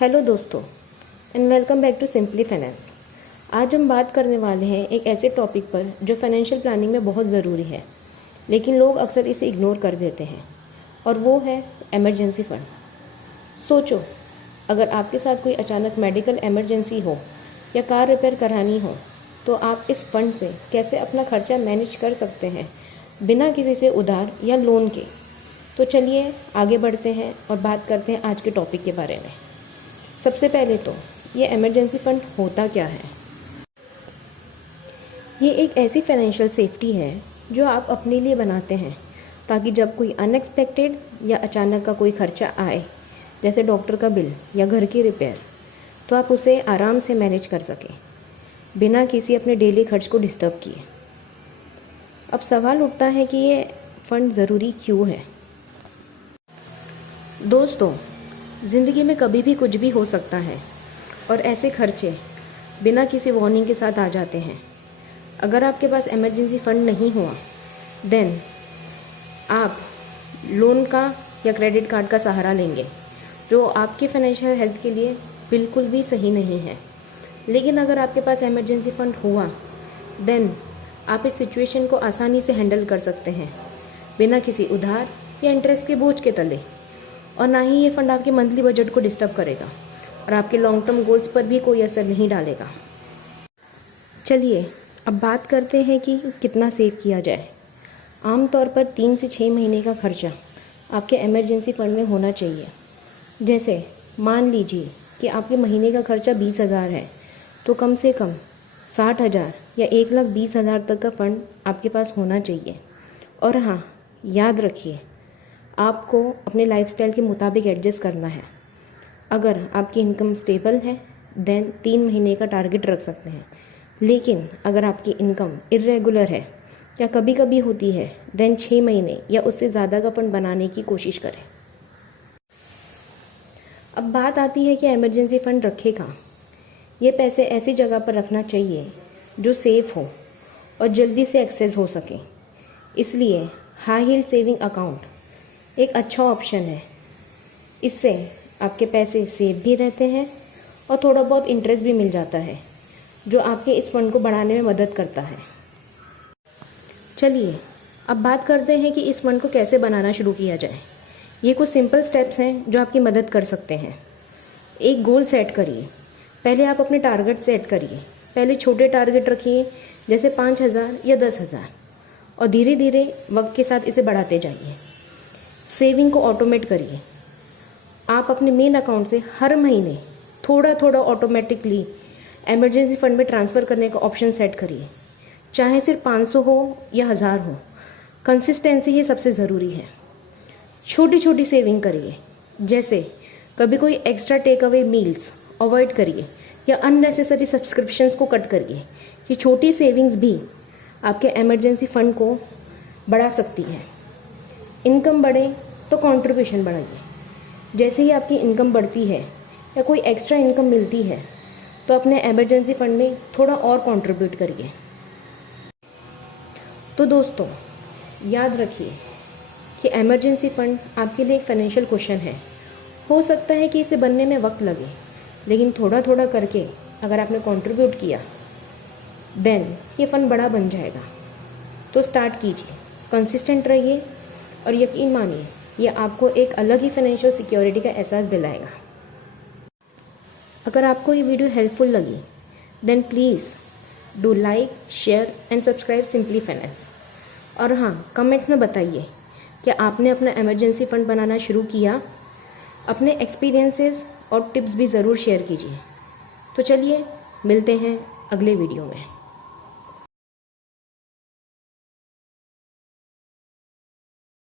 Hello दोस्तों and welcome back to Simply Finance. आज हम बात करने वाले हैं एक ऐसे टॉपिक पर जो फाइनेंशियल प्लानिंग में बहुत ज़रूरी है, लेकिन लोग अक्सर इसे इग्नोर कर देते हैं, और वो है इमरजेंसी फ़ंड। सोचो, अगर आपके साथ कोई अचानक मेडिकल इमरजेंसी हो या कार रिपेयर करानी हो, तो आप इस फंड से कैसे अपना खर्चा मैनेज कर सकते हैं बिना किसी से उधार या लोन के। तो चलिए आगे बढ़ते हैं और बात करते हैं आज के टॉपिक के बारे में। सबसे पहले तो ये इमरजेंसी फ़ंड होता क्या है। ये एक ऐसी फाइनेंशियल सेफ्टी है जो आप अपने लिए बनाते हैं, ताकि जब कोई अनएक्सपेक्टेड या अचानक का कोई खर्चा आए, जैसे डॉक्टर का बिल या घर की रिपेयर, तो आप उसे आराम से मैनेज कर सकें बिना किसी अपने डेली खर्च को डिस्टर्ब किए। अब सवाल उठता है कि ये फ़ंड ज़रूरी क्यों है। दोस्तों, ज़िंदगी में कभी भी कुछ भी हो सकता है, और ऐसे खर्चे बिना किसी वार्निंग के साथ आ जाते हैं। अगर आपके पास इमरजेंसी फ़ंड नहीं हुआ, देन आप लोन का या क्रेडिट कार्ड का सहारा लेंगे, जो आपके फाइनेंशियल हेल्थ के लिए बिल्कुल भी सही नहीं है। लेकिन अगर आपके पास इमरजेंसी फ़ंड हुआ, देन आप इस सिचुएशन को आसानी से हैंडल कर सकते हैं बिना किसी उधार या इंटरेस्ट के बोझ के तले। और ना ही ये फंड आपके मंथली बजट को डिस्टर्ब करेगा और आपके लॉन्ग टर्म गोल्स पर भी कोई असर नहीं डालेगा। चलिए अब बात करते हैं कि कितना सेव किया जाए। आमतौर पर 3 से 6 महीने का खर्चा आपके इमरजेंसी फंड में होना चाहिए। जैसे मान लीजिए कि आपके महीने का खर्चा 20,000 है, तो कम से कम 60,000 या 1,20,000 तक का फंड आपके पास होना चाहिए। और हाँ, याद रखिए, आपको अपने लाइफस्टाइल के मुताबिक एडजस्ट करना है। अगर आपकी इनकम स्टेबल है, देन 3 महीने का टारगेट रख सकते हैं। लेकिन अगर आपकी इनकम इरेगुलर है या कभी कभी होती है, देन 6 महीने या उससे ज़्यादा का फंड बनाने की कोशिश करें। अब बात आती है कि इमरजेंसी फ़ंड रखे कहाँ। ये पैसे ऐसी जगह पर रखना चाहिए जो सेफ़ हो और जल्दी से एक्सेस हो सके। इसलिए हाई यील्ड सेविंग अकाउंट एक अच्छा ऑप्शन है। इससे आपके पैसे सेफ भी रहते हैं और थोड़ा बहुत इंटरेस्ट भी मिल जाता है, जो आपके इस फंड को बढ़ाने में मदद करता है। चलिए अब बात करते हैं कि इस फंड को कैसे बनाना शुरू किया जाए। ये कुछ सिंपल स्टेप्स हैं जो आपकी मदद कर सकते हैं। एक गोल सेट करिए। पहले आप अपने टारगेट सेट करिए। पहले छोटे टारगेट रखिए, जैसे 5,000 या 10,000, और धीरे धीरे वक्त के साथ इसे बढ़ाते जाइए। सेविंग को ऑटोमेट करिए। आप अपने मेन अकाउंट से हर महीने थोड़ा थोड़ा ऑटोमेटिकली इमरजेंसी फंड में ट्रांसफ़र करने का ऑप्शन सेट करिए, चाहे सिर्फ 500 हो या 1000 हो। कंसिस्टेंसी ही सबसे ज़रूरी है। छोटी छोटी सेविंग करिए, जैसे कभी कोई extra take away meals avoid करिए या अननेसेसरी सब्सक्रिप्शंस को कट करिए। ये छोटी सेविंग्स भी आपके इमरजेंसी फंड को बढ़ा सकती है। इनकम बढ़े तो कंट्रीब्यूशन बढ़ाइए। जैसे ही आपकी इनकम बढ़ती है या कोई एक्स्ट्रा इनकम मिलती है, तो अपने इमरजेंसी फंड में थोड़ा और कंट्रीब्यूट करिए। तो दोस्तों, याद रखिए कि इमरजेंसी फंड आपके लिए एक फाइनेंशियल क्वेश्चन है। हो सकता है कि इसे बनने में वक्त लगे, लेकिन थोड़ा थोड़ा करके अगर आपने कंट्रीब्यूट किया, देन ये फंड बड़ा बन जाएगा। तो स्टार्ट कीजिए, कंसिस्टेंट रहिए, और यकीन मानिए ये आपको एक अलग ही फाइनेंशियल सिक्योरिटी का एहसास दिलाएगा। अगर आपको ये वीडियो हेल्पफुल लगी, then please do like, share and subscribe Simply Finance. और हाँ, कमेंट्स में बताइए कि आपने अपना इमरजेंसी फंड बनाना शुरू किया। अपने एक्सपीरियंसेस और टिप्स भी ज़रूर शेयर कीजिए। तो चलिए मिलते हैं अगले वीडियो में।